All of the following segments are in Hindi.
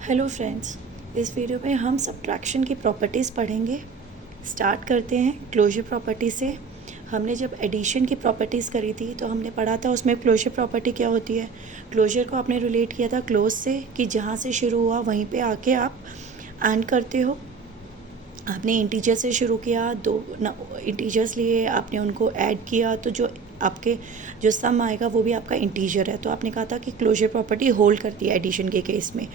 हेलो फ्रेंड्स, इस वीडियो में हम सब्ट्रैक्शन की प्रॉपर्टीज़ पढ़ेंगे। स्टार्ट करते हैं क्लोजर प्रॉपर्टी से। हमने जब एडिशन की प्रॉपर्टीज़ करी थी तो हमने पढ़ा था उसमें क्लोजर प्रॉपर्टी क्या होती है। क्लोजर को आपने रिलेट किया था क्लोज से कि जहाँ से शुरू हुआ वहीं पे आके आप एंड करते हो। आपने इंटीजर से शुरू किया, दो इंटीजर्स लिए, आपने उनको ऐड किया तो आपके जो सम आएगा वो भी आपका इंटीजर है। तो आपने कहा था कि क्लोजर प्रॉपर्टी होल्ड करती है एडिशन के केस में।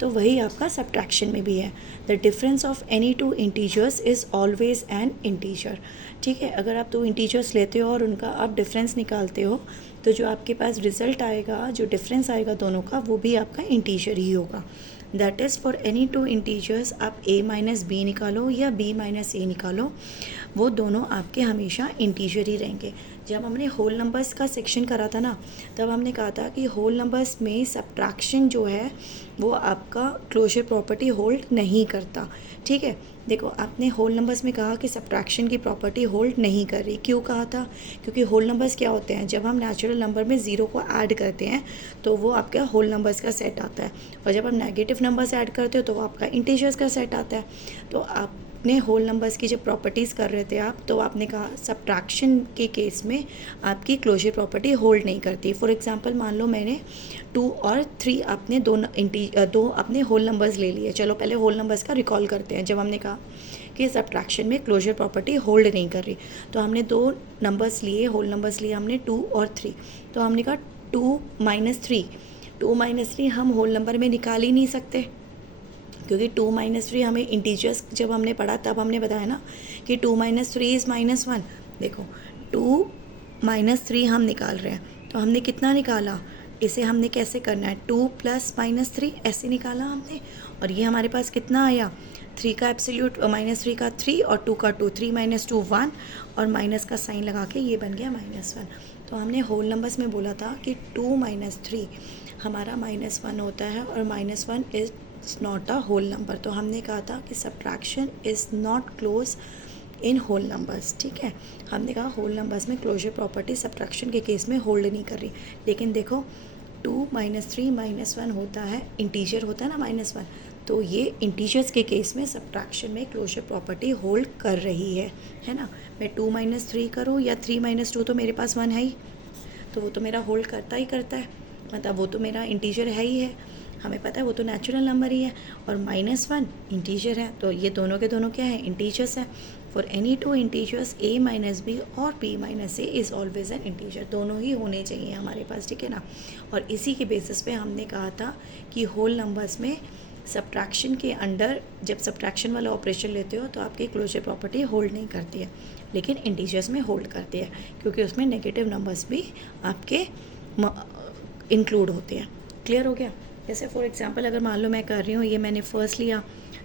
तो वही आपका सब्ट्रैक्शन में भी है। The difference of any two integers is always an integer. ठीक है, अगर आप दो इंटीजर्स लेते हो और उनका आप डिफरेंस निकालते हो तो जो आपके पास रिज़ल्ट आएगा, जो डिफरेंस आएगा दोनों का, वो भी आपका इंटीजर ही होगा। That is for any two integers आप a माइनस बी निकालो या b माइनस ए निकालो, वो दोनों आपके हमेशा इंटीजर ही रहेंगे। जब हमने होल नंबर्स का सेक्शन करा था ना, तब हमने कहा था कि होल नंबर्स में सब्ट्रैक्शन जो है वो आपका क्लोजर प्रॉपर्टी होल्ड नहीं करता। ठीक है, देखो आपने होल नंबर्स में कहा कि सब्ट्रैक्शन की प्रॉपर्टी होल्ड नहीं कर रही। क्यों कहा था? क्योंकि होल नंबर्स क्या होते हैं, जब हम नेचुरल नंबर में ज़ीरो को ऐड करते हैं तो वो आपका होल नंबर्स का सेट आता है, और जब हम नेगेटिव नंबर्स ऐड करते हो तो वो आपका इंटीजर्स का सेट आता है। तो आपने होल नंबर्स की जब प्रॉपर्टीज़ कर रहे थे आप, तो आपने कहा सब्ट्रैक्शन के केस में आपकी क्लोजर प्रॉपर्टी होल्ड नहीं करती। फॉर एग्जांपल मान लो मैंने 2 और 3 आपने दो अपने होल नंबर्स ले लिए। चलो पहले होल नंबर्स का रिकॉल करते हैं। जब हमने कहा कि सब्ट्रैक्शन में क्लोजर प्रॉपर्टी होल्ड नहीं कर रही, तो हमने दो नंबर्स लिए, होल नंबर्स लिए हमने 2 और 3। तो हमने कहा 2 माइनस 3 हम होल नंबर में निकाल ही नहीं सकते, क्योंकि 2 माइनस 3 हमें इंटीजर्स जब हमने पढ़ा तब हमने बताया ना कि 2 माइनस 3 इज़ -1। देखो 2 माइनस 3 हम निकाल रहे हैं, तो हमने कितना निकाला, इसे हमने कैसे करना है, 2 प्लस -3 ऐसे निकाला हमने, और ये हमारे पास कितना आया, 3 का एब्सोल्यूट, -3 का 3 और 2 का 2, 3 माइनस 2 1, और माइनस का साइन लगा के ये बन गया -1। तो हमने होल नंबर्स में बोला था कि 2 माइनस 3 हमारा -1 होता है, और -1 is not a whole number. तो हमने कहा था कि subtraction is not close in whole numbers. ठीक है, हमने कहा होल नंबर्स में क्लोजर प्रॉपर्टी सब्ट्रैक्शन के केस में होल्ड नहीं कर रही। लेकिन देखो 2 माइनस 3 -1 होता है, इंटीजर होता है ना -1, तो ये इंटीजर्स के केस में सब्ट्रैक्शन में क्लोजर प्रॉपर्टी होल्ड कर रही है ना। मैं 2 माइनस 3 करूँ या 3 माइनस 2, तो मेरे पास 1 है ही, तो वो तो मेरा होल्ड करता ही करता है, मतलब वो तो मेरा इंटीजर है ही है। हमें पता है वो तो नेचुरल नंबर ही है, और -1 इंटीजर है, तो ये दोनों के दोनों क्या है, इंटीजर्स है। For any two integers a minus b और b minus a is always an integer, दोनों ही होने चाहिए हमारे पास। ठीक है ना, और इसी के बेसिस पे हमने कहा था कि होल नंबर्स में सब्ट्रैक्शन के अंडर जब सब्ट्रैक्शन वाला ऑपरेशन लेते हो तो आपकी क्लोजर प्रॉपर्टी होल्ड नहीं करती है, लेकिन इंटीजर्स में होल्ड करती है, क्योंकि उसमें नेगेटिव नंबर्स भी आपके इंक्लूड होते हैं। क्लियर हो गया? जैसे फॉर एग्जांपल अगर मान लो मैं कर रही हूँ, ये मैंने फर्स्ट लिया,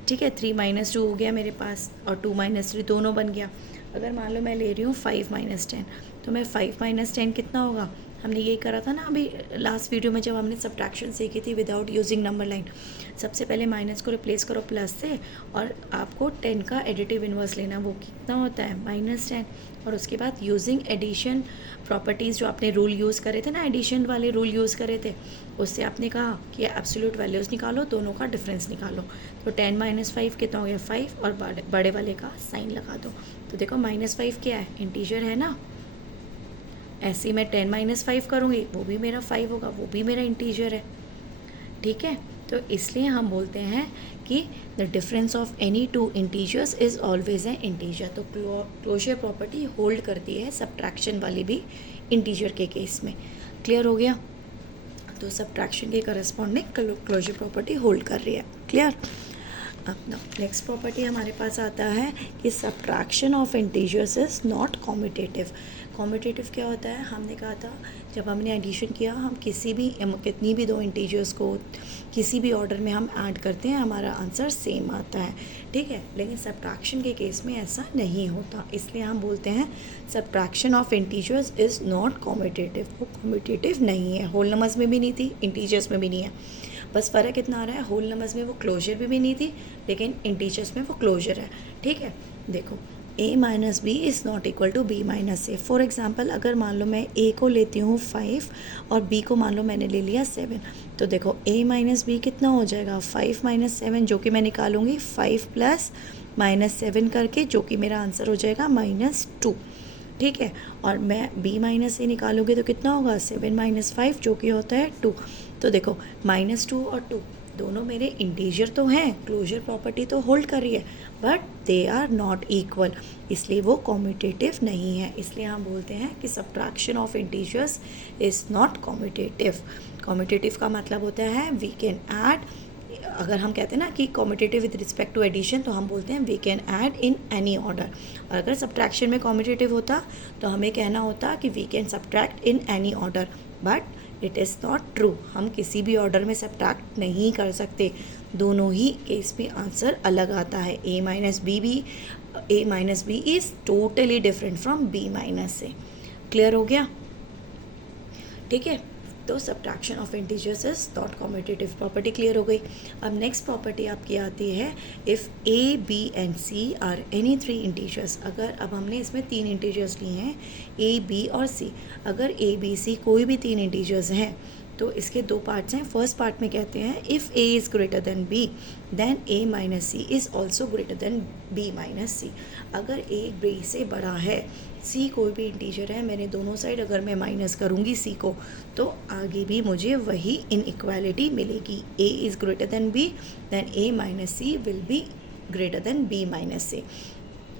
ठीक है, 3 माइनस 2 हो गया मेरे पास, और 2 माइनस 3 दोनों बन गया। अगर मान लो मैं ले रही हूँ 5 माइनस 10, तो मैं 5 माइनस 10 कितना होगा, हमने यही करा था ना अभी लास्ट वीडियो में जब हमने सब्ट्रैक्शन सीखी थी विदाउट यूजिंग नंबर लाइन। सबसे पहले माइनस को रिप्लेस करो प्लस से, और आपको 10 का एडिटिव इन्वर्स लेना, वो कितना होता है -10, और उसके बाद यूजिंग एडिशन प्रॉपर्टीज़ जो आपने रूल यूज़ करे थे ना, एडिशन वाले रूल यूज़ करे थे, उससे आपने कहा कि एब्सोल्यूट वैल्यूज़ निकालो, दोनों का डिफरेंस निकालो। तो 10 माइनस 5 कितना हो गया 5, और बड़े वाले का साइन लगा दो। तो देखो -5 क्या है, इंटीजर है ना। ऐसे ही मैं 10 माइनस 5 करूँगी, वो भी मेरा 5 होगा, वो भी मेरा इंटीजर है। ठीक है, तो इसलिए हम बोलते हैं कि the difference of any two integers is always an integer. तो क्लोजर प्रॉपर्टी होल्ड करती है सब्ट्रैक्शन वाली भी इंटीजर के केस में। क्लियर हो गया? तो सब्ट्रैक्शन के करस्पॉन्डिंग क्लोजर प्रॉपर्टी होल्ड कर रही है। क्लियर? अब नेक्स्ट प्रॉपर्टी हमारे पास आता है कि subtraction of integers is not commutative. Commutative क्या होता है, हमने कहा था जब हमने एडिशन किया, हम कितनी भी दो इंटीजर्स को किसी भी ऑर्डर में हम ऐड करते हैं, हमारा आंसर सेम आता है। ठीक है, लेकिन सब्ट्रैक्शन के केस में ऐसा नहीं होता, इसलिए हम बोलते हैं subtraction of integers is not commutative. वो कॉम्यूटेटिव नहीं है, होल नंबर्स में भी नहीं थी, इंटीजर्स में भी नहीं है। बस फ़र्क इतना आ रहा है, होल नंबर्स में वो क्लोजर भी नहीं थी, लेकिन इंटीजर्स में वो क्लोजर है। ठीक है, देखो a minus b is not equal to b minus a. For example अगर मान लो मैं a को लेती हूँ 5 और b को मान लो मैंने ले लिया 7, तो देखो a माइनस बी कितना हो जाएगा 5 माइनस 7, जो कि मैं निकालूंगी 5 प्लस माइनस 7 करके, जो कि मेरा आंसर हो जाएगा -2। ठीक है, और मैं b माइनस ए निकालूंगी तो कितना होगा 7 माइनस 5, जो कि होता है 2। तो देखो -2 और 2 दोनों मेरे इंटीजर तो हैं, क्लोजर प्रॉपर्टी तो होल्ड कर रही है, but they are not equal, इसलिए वो कॉम्यूटेटिव नहीं है। इसलिए हम बोलते हैं कि subtraction of integers is not commutative. Commutative का मतलब होता है वी कैन ऐड, अगर हम कहते हैं ना कि commutative with respect to addition, तो हम बोलते हैं we can add in any order. और अगर सब्ट्रैक्शन में कॉम्यूटेटिव होता तो हमें कहना होता कि we can subtract in any order, but it is not true. हम किसी भी ऑर्डर में सब्ट्रैक्ट नहीं कर सकते, दोनों ही केस में आंसर अलग आता है। a minus b is totally different from b minus a. Clear हो गया? ठीक है, तो subtraction of integers is not commutative property clear हो गई। अब नेक्स्ट प्रॉपर्टी आपकी आती है if a, b and c are any 3 integers. अगर अब हमने इसमें 3 इंटीजर्स लिए हैं a, b और c, अगर a, b, c कोई भी 3 इंटीजर्स हैं तो इसके 2 पार्ट्स हैं। फर्स्ट पार्ट में कहते हैं if a is greater than b then a minus C is also greater than b minus C. अगर a b से बड़ा है, c कोई भी इंटीजर है, मैंने दोनों साइड अगर मैं माइनस करूँगी c को, तो आगे भी मुझे वही इनइक्वालिटी मिलेगी। a is greater than b then a minus c will be greater than b minus c.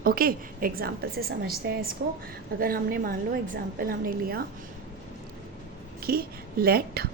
Okay, example से समझते हैं इसको। अगर हमने मान लो एग्जाम्पल हमने लिया कि let a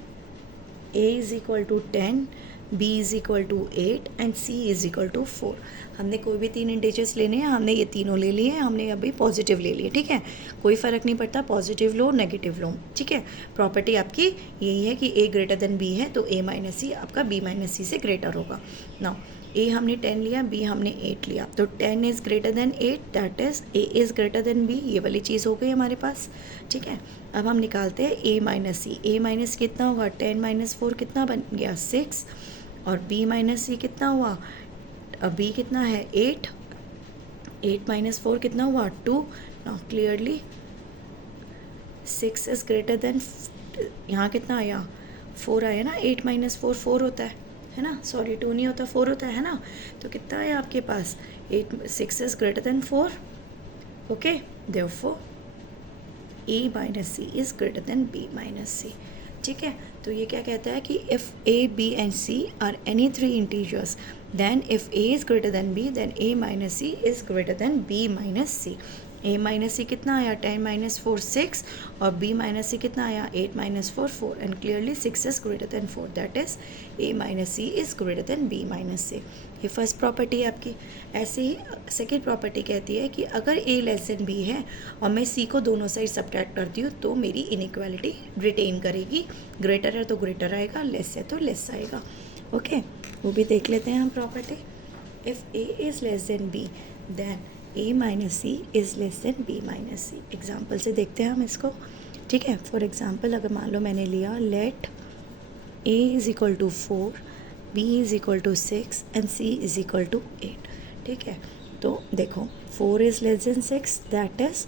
is equal to 10, b is equal to 8 and c is equal to 4। हमने कोई भी 3 इंटीजर्स लेने हैं, हमने ये तीनों ले लिए हैं, हमने अभी पॉजिटिव ले लिए। ठीक है, कोई फ़र्क नहीं पड़ता पॉजिटिव लो नेगेटिव लो। ठीक है, प्रॉपर्टी आपकी यही है कि a ग्रेटर देन b है, तो a माइनस सी आपका b माइनस सी से ग्रेटर होगा। नाउ a हमने 10 लिया, b हमने 8 लिया, तो 10 is greater then 8, that is a is greater than b। ये वाली चीज़ हो गई हमारे पास। ठीक है, अब हम निकालते हैं a minus C. a minus कितना होगा 10 माइनस 4 कितना बन गया 6, और b माइनस सी कितना हुआ, अब b कितना है 8, 8 माइनस 4 कितना हुआ 2। Now clearly 6 is greater then, यहाँ कितना आया 4 आया ना, 8 माइनस 4 4 होता है ना, सॉरी 2 नहीं होता 4 होता है ना, तो कितना आया आपके पास 6 is greater than 4। Okay, therefore a minus C is greater than b minus C. ठीक है, तो ये क्या कहता है कि if a, b and c are any 3 integers then if a is greater than b then a minus C is greater than b minus C. a minus सी कितना आया 10 माइनस 4 6, और b माइनस सी कितना आया 8 minus 4 4, and clearly 6 is greater than 4, that is a minus C is greater than b minus C. ये फर्स्ट प्रॉपर्टी है आपकी। ऐसे ही सेकेंड प्रॉपर्टी कहती है कि अगर a लेस देन b है और मैं c को दोनों साइड सब्ट्रैक्ट करती हूँ तो मेरी इनइक्वालिटी रिटेन करेगी। ग्रेटर है तो ग्रेटर आएगा, लेस है तो लेस आएगा। ओके, वो भी देख लेते हैं हम property. If a is less than b then a minus C is less than b minus c. Example से देखते हैं हम इसको। ठीक है, फॉर एग्ज़ाम्पल अगर मान लो मैंने लिया let a is equal to 4, b is equal to 6 and c is equal to 8। ठीक है, तो देखो 4 is less than 6, that is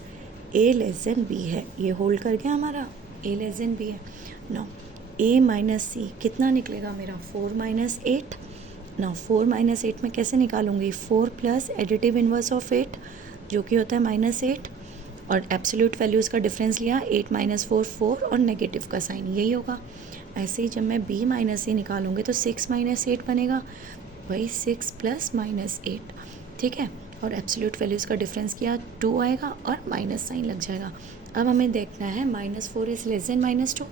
a less than b है, ये होल्ड कर गया हमारा, a लेस देन b है। नो a माइनस सी कितना निकलेगा मेरा 4 माइनस 8। नाउ 4 माइनस 8 में कैसे निकालूंगी, 4 प्लस एडिटिव इन्वर्स ऑफ 8 जो कि होता है -8, और एब्सोल्यूट वैल्यूज़ का डिफरेंस लिया, 8 माइनस 4 4, और नेगेटिव का साइन यही होगा। ऐसे ही जब मैं b माइनस सी निकालूंगी तो 6 माइनस 8 बनेगा, वही 6 प्लस -8। ठीक है, और एब्सोल्यूट वैल्यूज़ का डिफरेंस किया 2 आएगा और माइनस साइन लग जाएगा। अब हमें देखना है -4 इज़ लेस देन -2,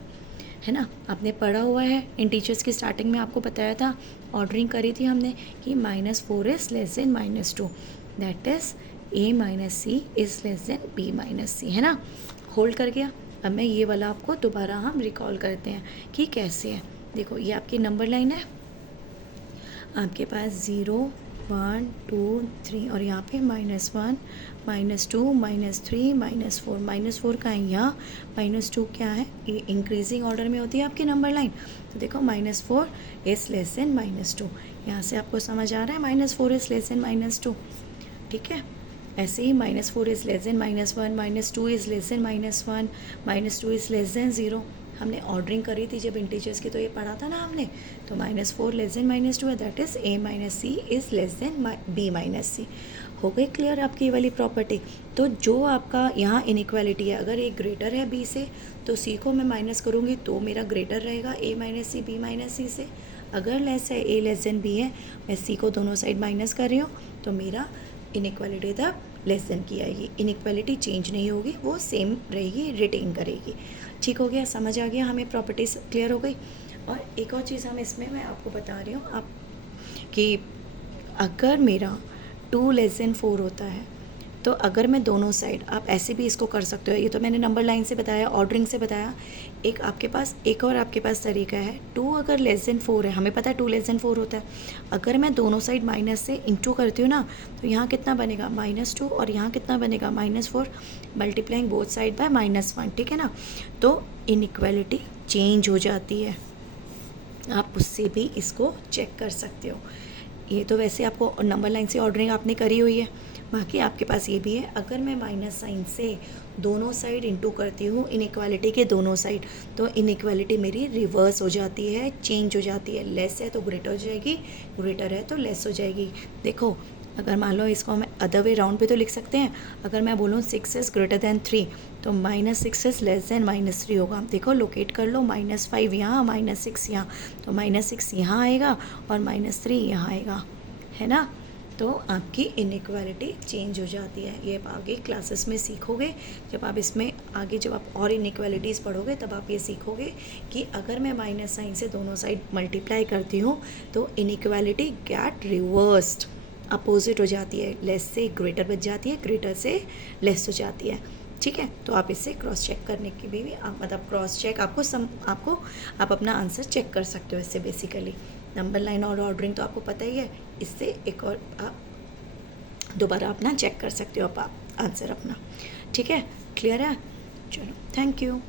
है ना, आपने पढ़ा हुआ है इंटीजर्स की स्टार्टिंग में, आपको बताया था, ऑर्डरिंग करी थी हमने कि -4 is less than -2, that is a minus C is less than b minus C, है ना, होल्ड कर गया। अब मैं ये वाला आपको दोबारा हम रिकॉल करते हैं कि कैसे है। देखो ये आपकी नंबर लाइन है, आपके पास 0 1 2 3 और यहाँ पे -1 -2 -3 -4 -4 का है यहाँ, -2 क्या है, ये इंक्रीजिंग ऑर्डर में होती है आपकी नंबर लाइन। तो देखो -4 इज़ लेस देन -2, यहाँ से आपको समझ आ रहा है -4 इज़ लेस देन -2। ठीक है, ऐसे ही -4 is less then -1, -2 is less then -1, -2 is less then 0। हमने ऑर्डरिंग करी थी जब इंटीजर्स की, तो ये पढ़ा था ना हमने। तो -4 लेस देन -2 है, that is a minus C is less than b minus C. हो गई क्लियर आपकी ये वाली प्रॉपर्टी। तो जो आपका यहाँ इनइक्वालिटी है, अगर ए ग्रेटर है b से तो c को मैं माइनस करूँगी तो मेरा ग्रेटर रहेगा a minus C b minus C से। अगर लेस है a लेस देन b है, मैं c को दोनों साइड माइनस कर रही हूँ, तो मेरा इनइक्वालिटी तब लेस देन की आएगी। इनइक्वालिटी चेंज नहीं होगी, वो सेम रहेगी, रिटेन करेगी। ठीक हो गया, समझ आ गया, हमें प्रॉपर्टीज क्लियर हो गई। और एक और चीज़ हम इसमें मैं आपको बता रही हूँ आप कि अगर मेरा 2 लेस देन 4 होता है, तो अगर मैं दोनों साइड, आप ऐसे भी इसको कर सकते हो, ये तो मैंने नंबर लाइन से बताया, ऑर्डरिंग से बताया। एक और आपके पास तरीका है, 2 अगर लेस देन 4 है, हमें पता है 2 लेस देन 4 होता है, अगर मैं दोनों साइड माइनस से इंटू करती हूँ ना, तो यहाँ कितना बनेगा -2 और यहाँ कितना बनेगा -4, मल्टीप्लाइंग बोथ साइड बाय -1, ठीक है ना। तो इनइक्वालिटी चेंज हो जाती है, आप उससे भी इसको चेक कर सकते हो। ये तो वैसे आपको नंबर लाइन से ऑर्डरिंग आपने करी हुई है, बाकी आपके पास ये भी है, अगर मैं माइनस साइन से दोनों साइड इंटू करती हूँ इनइक्वालिटी के दोनों साइड, तो इनइक्वालिटी मेरी रिवर्स हो जाती है, चेंज हो जाती है। लेस है तो ग्रेटर हो जाएगी, ग्रेटर है तो लेस हो जाएगी। देखो, अगर मान लो इसको हम अदर वे राउंड पे तो लिख सकते हैं। अगर मैं बोलूँ 6 इज़ ग्रेटर दैन 3, तो -6 इज़ लेस दैन -3 होगा। देखो लोकेट कर लो, -5 यहाँ, -6 यहाँ, तो -6 यहाँ आएगा और -3 यहाँ आएगा, है ना। तो आपकी इनइक्वालिटी चेंज हो जाती है। ये आप आगे क्लासेस में सीखोगे, जब आप इसमें आगे जब आप और इनइक्वालिटीज़ पढ़ोगे तब आप ये सीखोगे कि अगर मैं माइनस साइन से दोनों साइड मल्टीप्लाई करती हूँ तो इनइक्वालिटी गेट रिवर्स्ड, अपोजिट हो जाती है, लेस से ग्रेटर बच जाती है, ग्रेटर से लेस हो जाती है। ठीक है, तो आप इससे क्रॉस चेक करने की भी मतलब क्रॉस चेक आप अपना आंसर चेक कर सकते हो इससे। बेसिकली नंबर लाइन और ऑर्डरिंग तो आपको पता ही है, इससे एक और आप दोबारा अपना चेक कर सकते हो आप आंसर अपना। ठीक है, क्लियर है? चलो, थैंक यू।